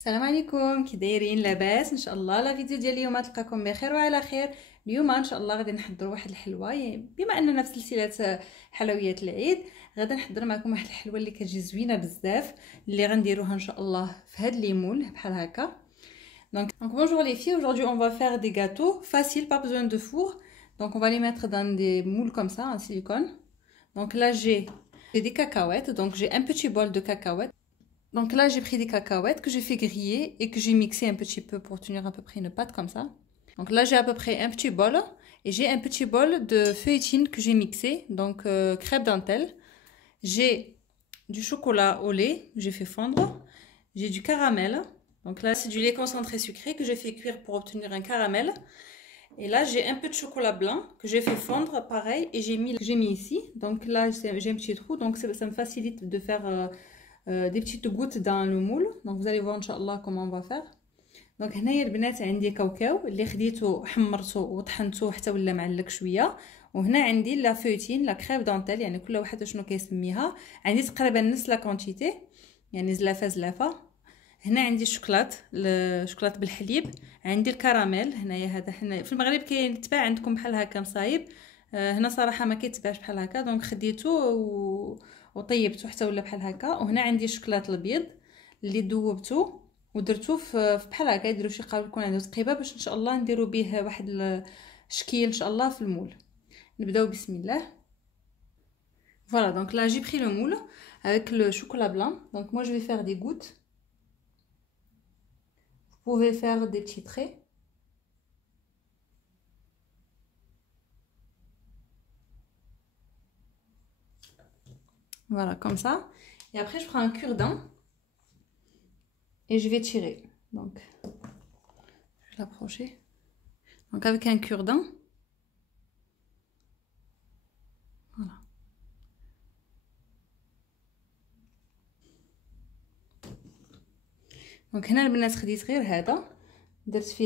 السلام عليكم، كي دايرين؟ لاباس ان شاء الله. لا فيديو ديال اليوم تلقاكم بخير وعلى خير. اليوم ان شاء الله غادي نحضروا واحد الحلوه، بما اننا في سلسله حلويات العيد غادي نحضر معكم واحد الحلوه اللي كتجي زوينه بزاف، اللي غنديروها ان شاء الله في هاد ليمون بحال هكا. Donc bonjour les filles, aujourd'hui on va faire des gâteaux faciles, pas besoin de four. Donc on va les mettre dans des moules comme ça en silicone. Donc là j'ai des cacahuètes, donc j'ai un petit bol de cacahuètes. Donc là j'ai pris des cacahuètes que j'ai fait griller et que j'ai mixé un petit peu pour tenir à peu près une pâte comme ça. Donc là j'ai à peu près un petit bol et j'ai un petit bol de feuilletine que j'ai mixé, donc crêpe dentelle. J'ai du chocolat au lait que j'ai fait fondre. J'ai du caramel. Donc là c'est du lait concentré sucré que j'ai fait cuire pour obtenir un caramel. Et là j'ai un peu de chocolat blanc que j'ai fait fondre pareil et j'ai mis ici. Donc là j'ai un petit trou, donc ça me facilite de faire des petites gouttes dans le moule. Donc vous allez voir Inch'Allah comment on va faire. Donc هنايا البنات عندي كاوكاو اللي خديته حمرته وطحنته حتى ولا معلق شويه، وهنا عندي لا فوتين لا كريب دونتيل، يعني كل وحده شنو كيسميها. عندي تقريبا نص لا كونتيتي، يعني زلافه. هنا عندي الشوكولات بالحليب، عندي الكراميل هنايا. هذا حنا في المغرب كيتباع عندكم بحال هكا مصايب، هنا صراحه ما كيتباعش بحال هكا. دونك خديته وطيبته حتى ولا بحال هكا. وهنا عندي الشوكولات الابيض اللي ذوبته ودرتو في بحال هكا. يديروا شي قالب يكون عنده تقيبه باش ان شاء الله نديروا به واحد الشكيل ان شاء الله في المول. نبداو بسم الله. Voilà, donc là j'ai pris le moule avec le chocolat blanc. Donc moi je vais faire des gouttes. Vous pouvez faire des petits traits. Voilà, comme ça. Et après je prends un cure-dent et je vais tirer. Donc je vais l'approcher. Donc avec un cure-dent. Voilà. دونك هنا البنات خديت غير هذا، درت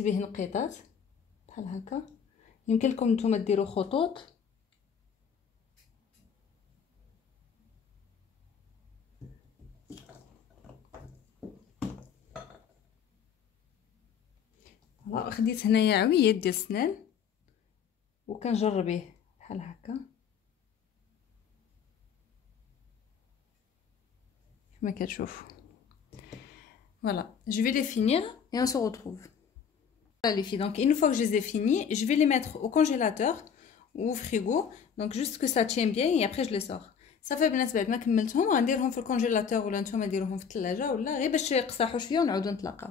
به نقيطات بحال هكا. يمكن لكم نتوما ديروا خطوط. فوالا خديت هنايا عويات ديال السنان وكنجربيه بحال هكا كما كتشوفوا. Voilà, je vais les finir et on se retrouve. Voilà les filles, donc une fois que je les ai finis, je vais les mettre au congélateur ou au frigo, donc juste que ça tienne bien et après je les sors. صافي البنات بعد ما كملتهم غنديرهم في الكونجيلاتور ولا نتوما ديروهم في الثلاجه ولا غير باش يقصحوا شويه ونعاودوا نتلاقاو.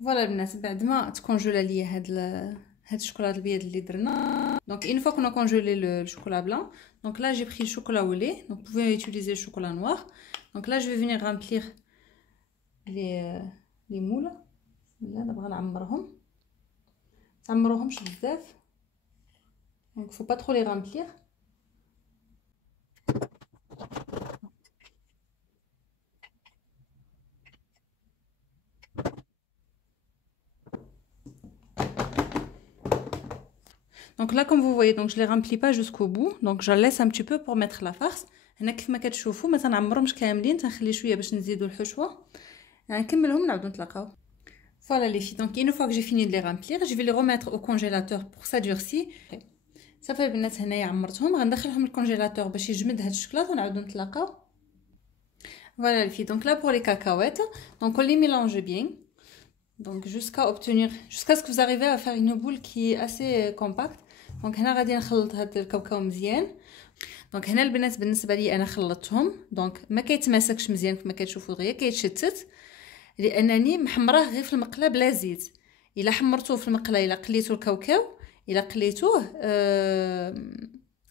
فوالا البنات بعد ما تكونجولا ليا هاد الشوكولا الابيض اللي درنا. Donc une fois qu'on a congelé le chocolat blanc, donc là j'ai pris le chocolat au lait, donc vous pouvez utiliser le chocolat noir. Donc là je vais venir remplir les moules. لا نبغى نعمروهمش بزاف، donc faut pas trop les remplir. Donc là comme vous voyez, donc je les remplis pas jusqu'au bout, donc je laisse un petit peu pour mettre la farce. هنا كيف ما كتشوفوا ما تنعمرهمش كاملين، تنخلي شويه باش نزيدوا الحشوه. نكملهم نعاودو نتلاقاو. Voilà les filles, donc une fois que j'ai fini de les remplir, je vais les remettre au congélateur pour ça durcir. صافي البنات هنايا عمرتهم، غندخلهم الكونجيلاتور باش يجمد هاد الشوكولاط ونعاودو نتلاقاو. Voilà les filles, donc là pour les cacahuètes, donc on les mélange bien. Donc jusqu'à ce que vous arrivez à faire une boule qui est assez compacte. Donc هنا غادي نخلط هاد الكاوكاو مزيان. دونك هنا البنات بالنسبه لي انا خلطتهم، دونك ما كيتماسكش مزيان كما كتشوفوا، دغيا كيتشتت لانني محمراه غير في المقله بلا زيت. الا حمرتوه في المقله، الا قليتو الكاوكاو، الا قليتوه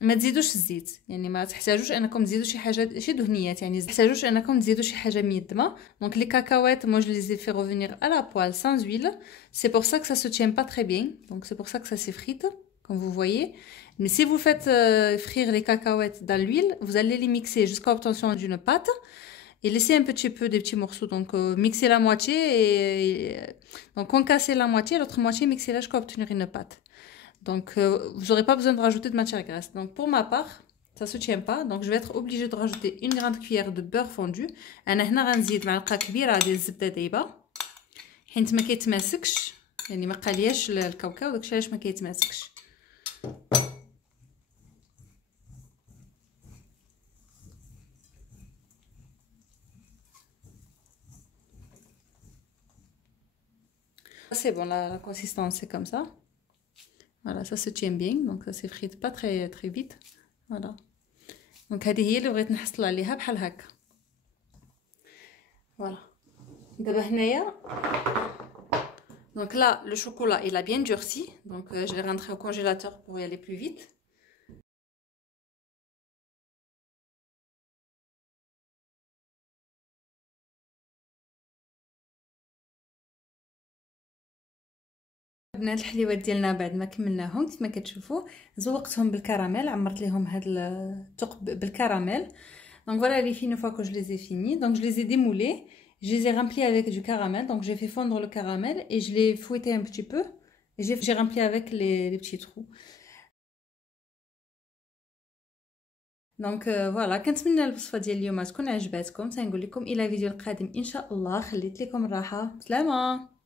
ما تزيدوش الزيت، يعني ما تحتاجوش انكم تزيدوا شي حاجه شي دهنيات، يعني تحتاجوش انكم تزيدوا شي حاجه ميدمه. دونك لي كاكاوات moi je les ai fait revenir à la poêle sans huile, c'est pour ça que ça se tient pas très bien, donc c'est pour ça que ça s'effrite comme vous voyez. Mais si vous faites frire les cacahuètes dans l'huile, vous allez les mixer jusqu'à l'obtention d'une pâte et laisser un petit peu des petits morceaux. Donc mixer la moitié donc concasser la moitié, l'autre moitié mixer là jusqu'à obtenir une pâte. Donc vous n'aurez pas besoin de rajouter de matière grasse. Donc pour ma part, ça soutient pas, donc je vais être obligée de rajouter une grande cuillère de beurre fondu. انا هنا غنزيد معلقه كبيره ديال الزبده دايبه حيت ما كيتماسكش، يعني ما قالياش الكاوكاو داكشي علاش ما كيتماسكش. C'est bon, la consistance c'est comme ça. Voilà, ça se tient bien, donc ça s'effrite pas très vite. Voilà. Donc هذه هي اللي بغيت نحصل عليها بحال هكا. Voilà. دابا هنايا donc là le chocolat il a bien durci, donc je l'ai rentré au congélateur pour y aller plus vite. بنات الحليوات ديالنا بعد ما كملناهم كما كتشوفوا زوقتهم بالكراميل، عمرت ليهم هاد الثقب بالكراميل. Donc voilà les filles, une fois que je les ai finis, donc je les ai démoulés, je les ai remplis avec du caramel, donc j'ai fait fondre le caramel et je l'ai fouetté un petit peu et j'ai rempli avec les petits trous. دونك فوالا كنتمنى الوصفه ديال اليوم تكون عجباتكم. تنقول لكم الى فيديو القادم ان شاء الله. خليت لكم الراحه، سلامه.